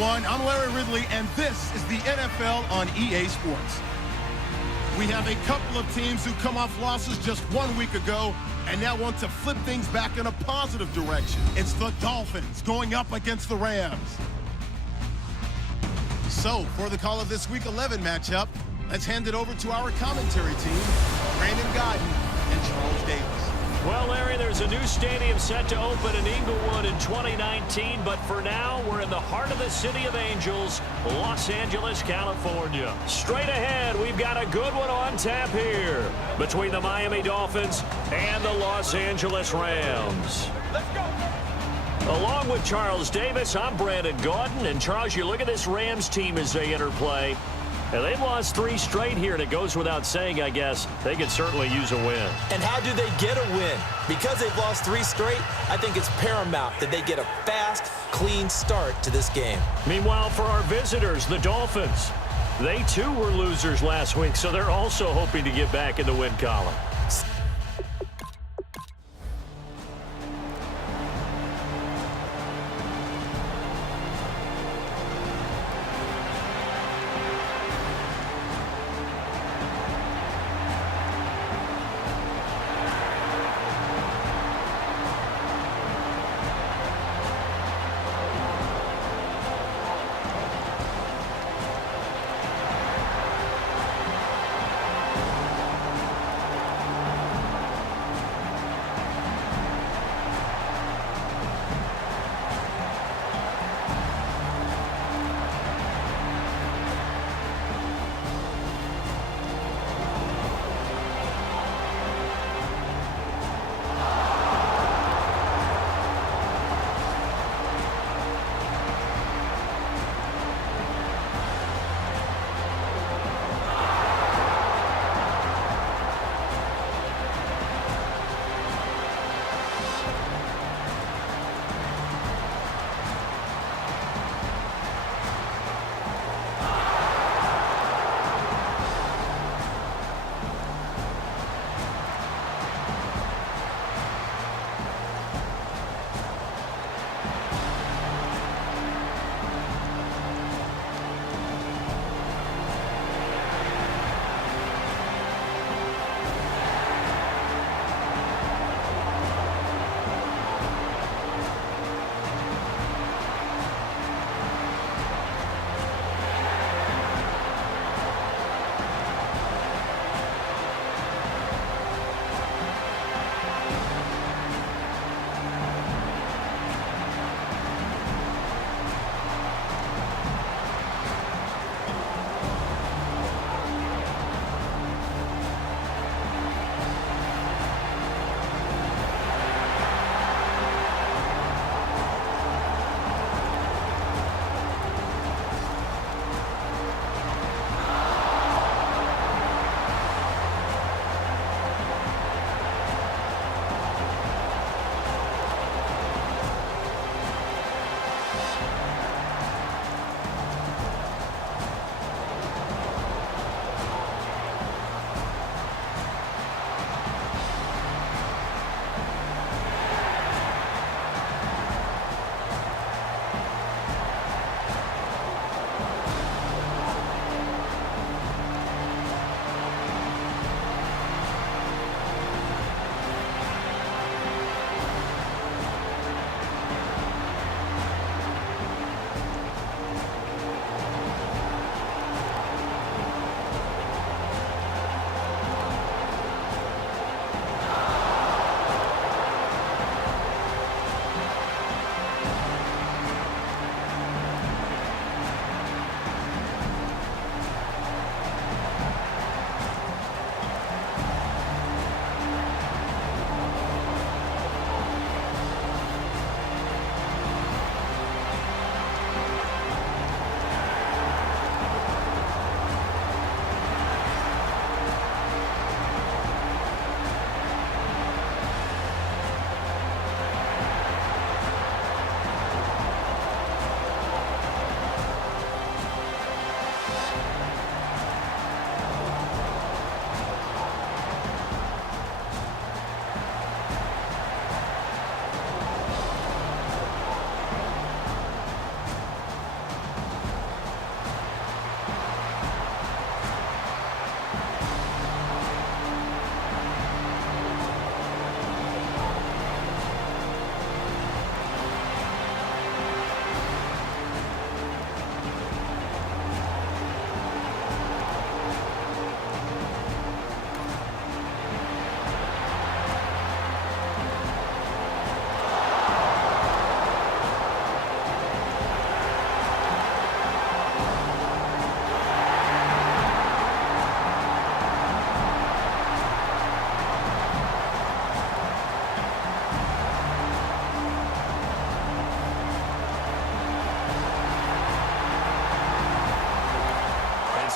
everyone. I'm Larry Ridley, and this is the NFL on EA Sports. We have a couple of teams who come off losses just 1 week ago and now want to flip things back in a positive direction. It's the Dolphins going up against the Rams. So, for the call of this Week 11 matchup, let's hand it over to our commentary team, Brandon Godden and Charles Davis. Well, Larry, there's a new stadium set to open in Inglewood in 2019, but for now, we're in the heart of the City of Angels, Los Angeles, California. Straight ahead, we've got a good one on tap here between the Miami Dolphins and the Los Angeles Rams. Let's go! Along with Charles Davis, I'm Brandon Gaudin, and Charles, you look at this Rams team as they enter play. And they've lost 3 straight here, and it goes without saying, I guess, they could certainly use a win. And how do they get a win? Because they've lost 3 straight, I think it's paramount that they get a fast, clean start to this game. Meanwhile, for our visitors, the Dolphins, they too were losers last week, so they're also hoping to get back in the win column.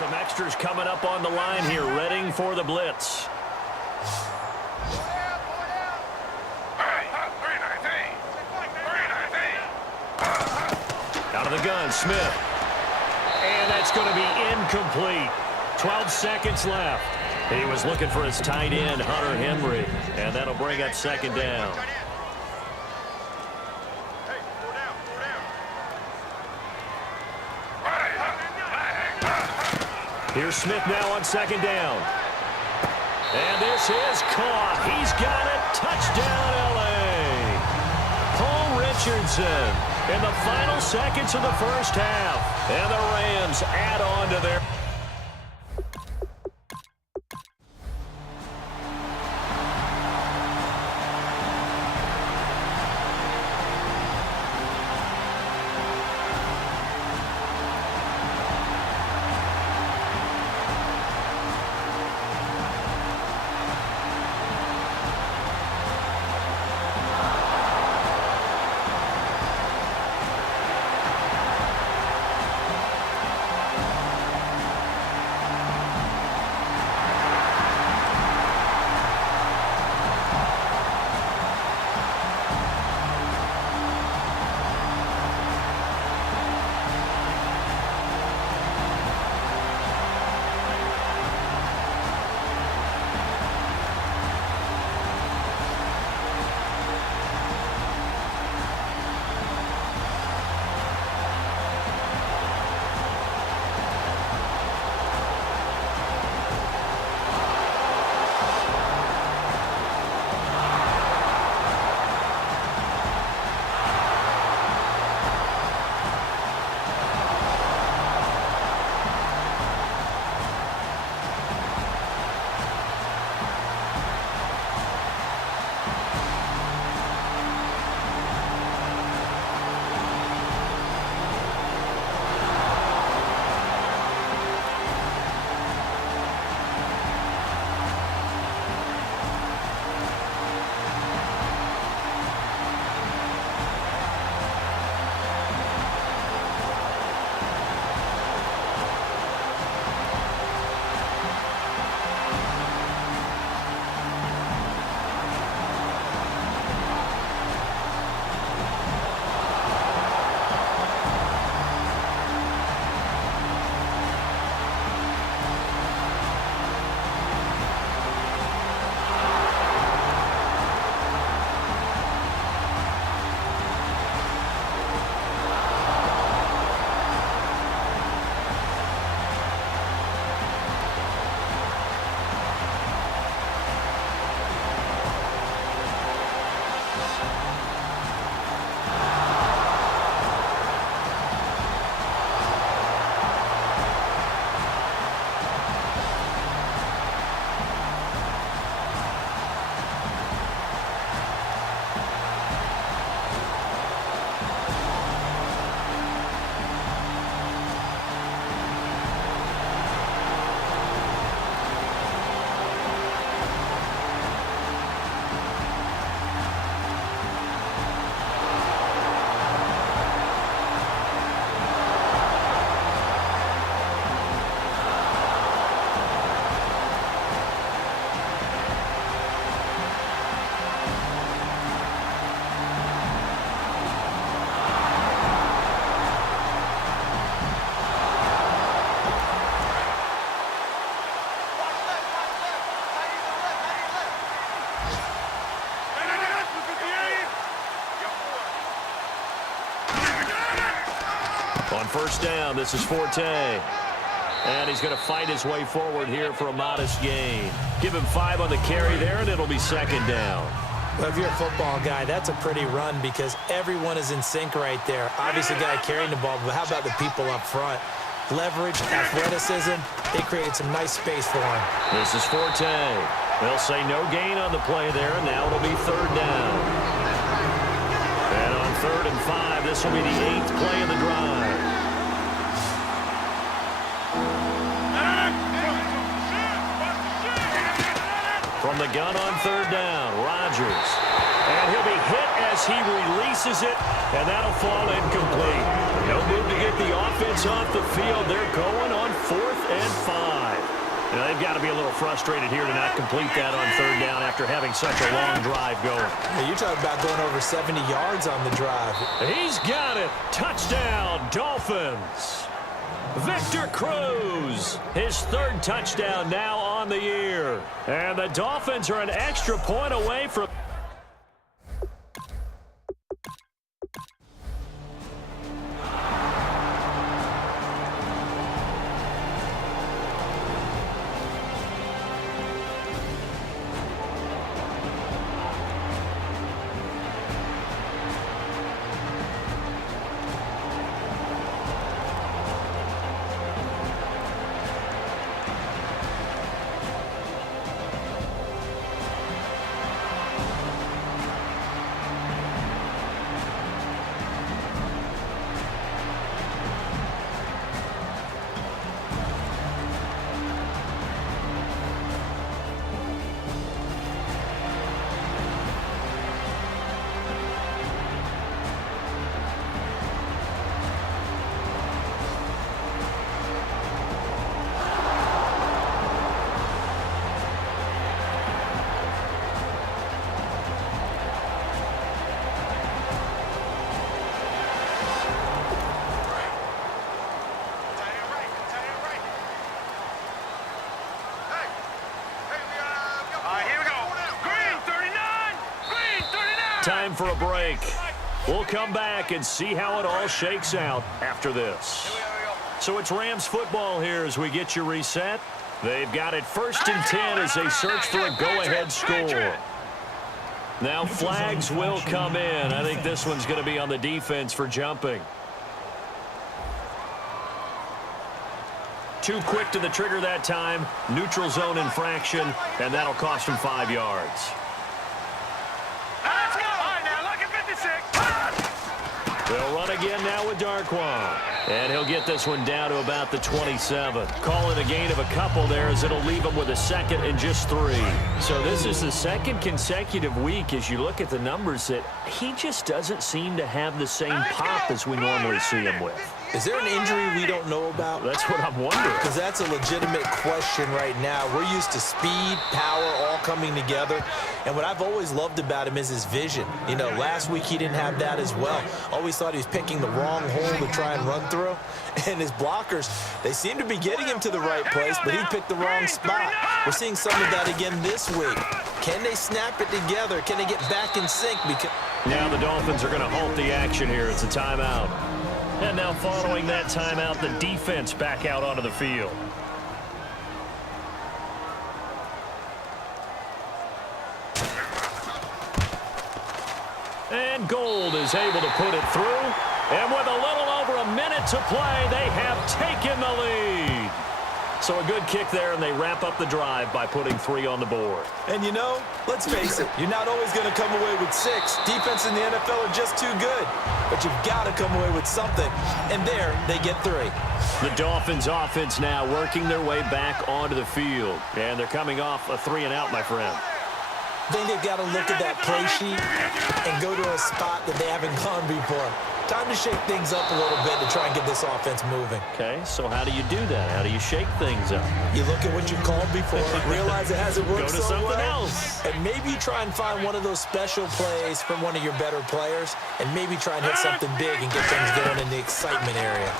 Some extras coming up on the line here, readying for the blitz. Out of the gun, Smith. And that's going to be incomplete. 12 seconds left. He was looking for his tight end, Hunter Henry. And that'll bring up second down. Here's Smith now on second down. And this is caught. He's got it. Touchdown, L.A. Paul Richardson in the final seconds of the first half. And the Rams add on to their... On first down, this is Forte. And he's going to fight his way forward here for a modest gain. Give him 5 on the carry there, and it'll be second down. Well, if you're a football guy, that's a pretty run because everyone is in sync right there. Obviously, the guy carrying the ball, but how about the people up front? Leverage, athleticism, they created some nice space for him. This is Forte. They'll say no gain on the play there, and now it'll be third down. And on 3rd and 5, this will be the 8th play of the drive. From the gun on 3rd down, Rodgers. And he'll be hit as as he releases it, and that'll fall incomplete. No move to get the offense off the field. They're going on 4th and 5. Now, they've got to be a little frustrated here to not complete that on 3rd down after having such a long drive going. Yeah, you're talking about going over 70 yards on the drive. He's got it. Touchdown, Dolphins. Victor Cruz, his 3rd touchdown now on the year. And the Dolphins are an extra point away from... Time for a break. We'll come back and see how it all shakes out after this. So it's Rams football here as we get you reset. They've got it 1st and 10 as they search for a go-ahead score. Now flags will come in. I think this one's going to be on the defense for jumping. Too quick to the trigger that time. Neutral zone infraction, and that'll cost him 5 yards. They'll run again now with Darquan. And he'll get this one down to about the 27. Call it a gain of a couple there as it'll leave him with a 2nd and just 3. So this is the 2nd consecutive week as you look at the numbers that he just doesn't seem to have the same pop as we normally see him with. Is there an injury we don't know about? That's what I'm wondering. Because that's a legitimate question right now. We're used to speed, power, all coming together. And what I've always loved about him is his vision. You know, last week he didn't have that as well. Always thought he was picking the wrong hole to try and run through. And his blockers, they seem to be getting him to the right place, but he picked the wrong spot. We're seeing some of that again this week. Can they snap it together? Can they get back in sync? Because now the Dolphins are going to halt the action here. It's a timeout. And now following that timeout, the defense back out onto the field. And Gold is able to put it through. And with a little over a minute to play, they have taken the lead. So a good kick there, and they wrap up the drive by putting 3 on the board. And you know, let's face it, you're not always going to come away with 6. Defense in the NFL are just too good. But you've got to come away with something. And there, they get 3. The Dolphins offense now working their way back onto the field. And they're coming off a 3-and-out, my friend. I think they've got to look at that play sheet and go to a spot that they haven't gone before. Time to shake things up a little bit to try and get this offense moving. Okay, so how do you do that? How do you shake things up? You look at what you called before, realize it hasn't worked Go to so something well, else. and maybe try and find one of those special plays from one of your better players, and maybe try and hit something big and get things going in the excitement area.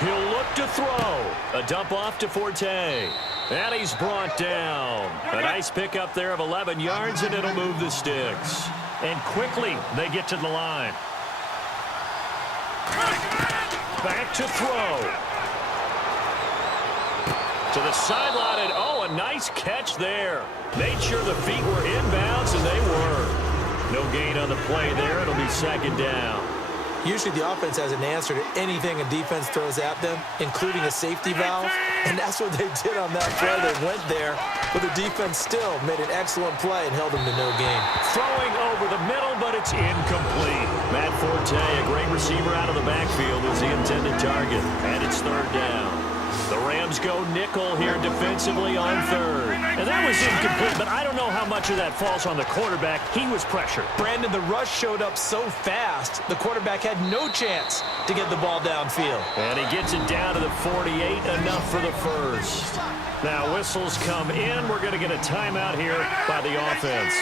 He'll look to throw. A dump off to Forte. And he's brought down. A nice pickup there of 11 yards, and it'll move the sticks. And quickly, they get to the line. Back to throw. To the sideline, and oh, a nice catch there. Made sure the feet were inbounds, and they were. No gain on the play there. It'll be 2nd down. Usually the offense has an answer to anything a defense throws at them, including a safety valve, and that's what they did on that play. They went there, but the defense still made an excellent play and held them to no gain. Throwing over the middle, but it's incomplete. Matt Forte, a great receiver out of the backfield, is the intended target, and it's 3rd down. The Rams go nickel here defensively on third. And that was incomplete, but I don't know how much of that falls on the quarterback. He was pressured. Brandon, the rush showed up so fast, the quarterback had no chance to get the ball downfield. And he gets it down to the 48, enough for the first. Now whistles come in. We're going to get a timeout here by the offense.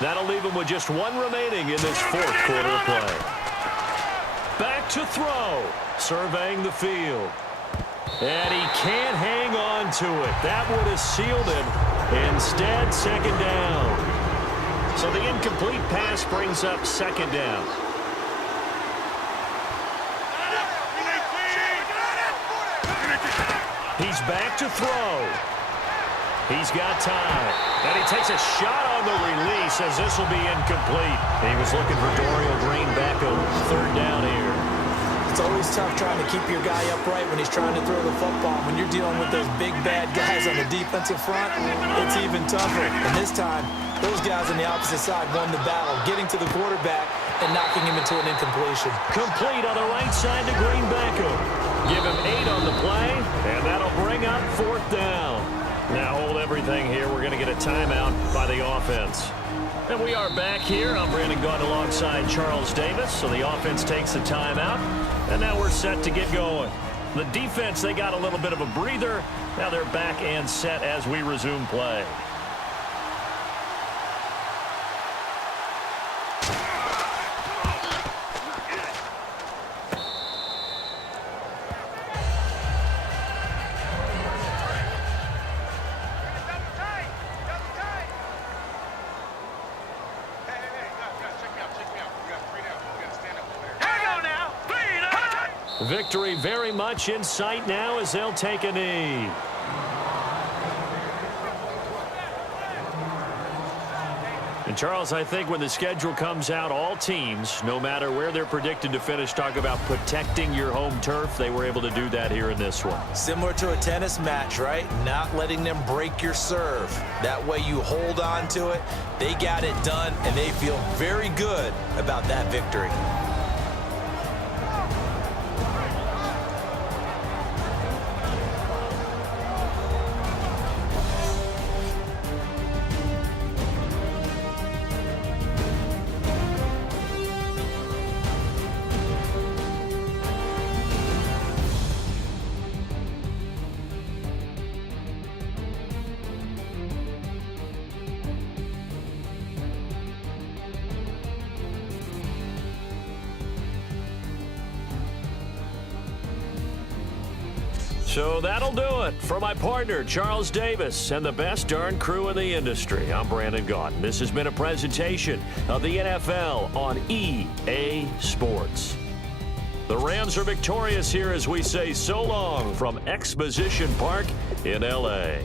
That'll leave him with just one remaining in this fourth quarter of play. Back to throw. Surveying the field. And he can't hang on to it. That would have sealed him. Instead, second down. So the incomplete pass brings up second down. He's back to throw. He's got time. And he takes a shot on the release as this will be incomplete. He was looking for Dorial Green back on third down here. It's always tough trying to keep your guy upright when he's trying to throw the football. When you're dealing with those big, bad guys on the defensive front, it's even tougher. And this time, those guys on the opposite side won the battle, getting to the quarterback and knocking him into an incompletion. Complete on the right side to Green Beckham. Give him 8 on the play, and that'll bring up fourth down. Now hold everything here. We're going to get a timeout by the offense. And we are back here. I'm Brandon Gaudin alongside Charles Davis. So the offense takes the timeout. And now we're set to get going. The defense, they got a little bit of a breather. Now they're back and set as we resume play. Victory very much in sight now as they'll take a knee. And Charles, I think when the schedule comes out, all teams, no matter where they're predicted to finish, talk about protecting your home turf. They were able to do that here in this one. Similar to a tennis match, right? Not letting them break your serve. That way you hold on to it. They got it done, and they feel very good about that victory. So that'll do it for my partner, Charles Davis, and the best darn crew in the industry. I'm Brandon Gaudin. This has been a presentation of the NFL on EA Sports. The Rams are victorious here as we say so long from Exposition Park in L.A.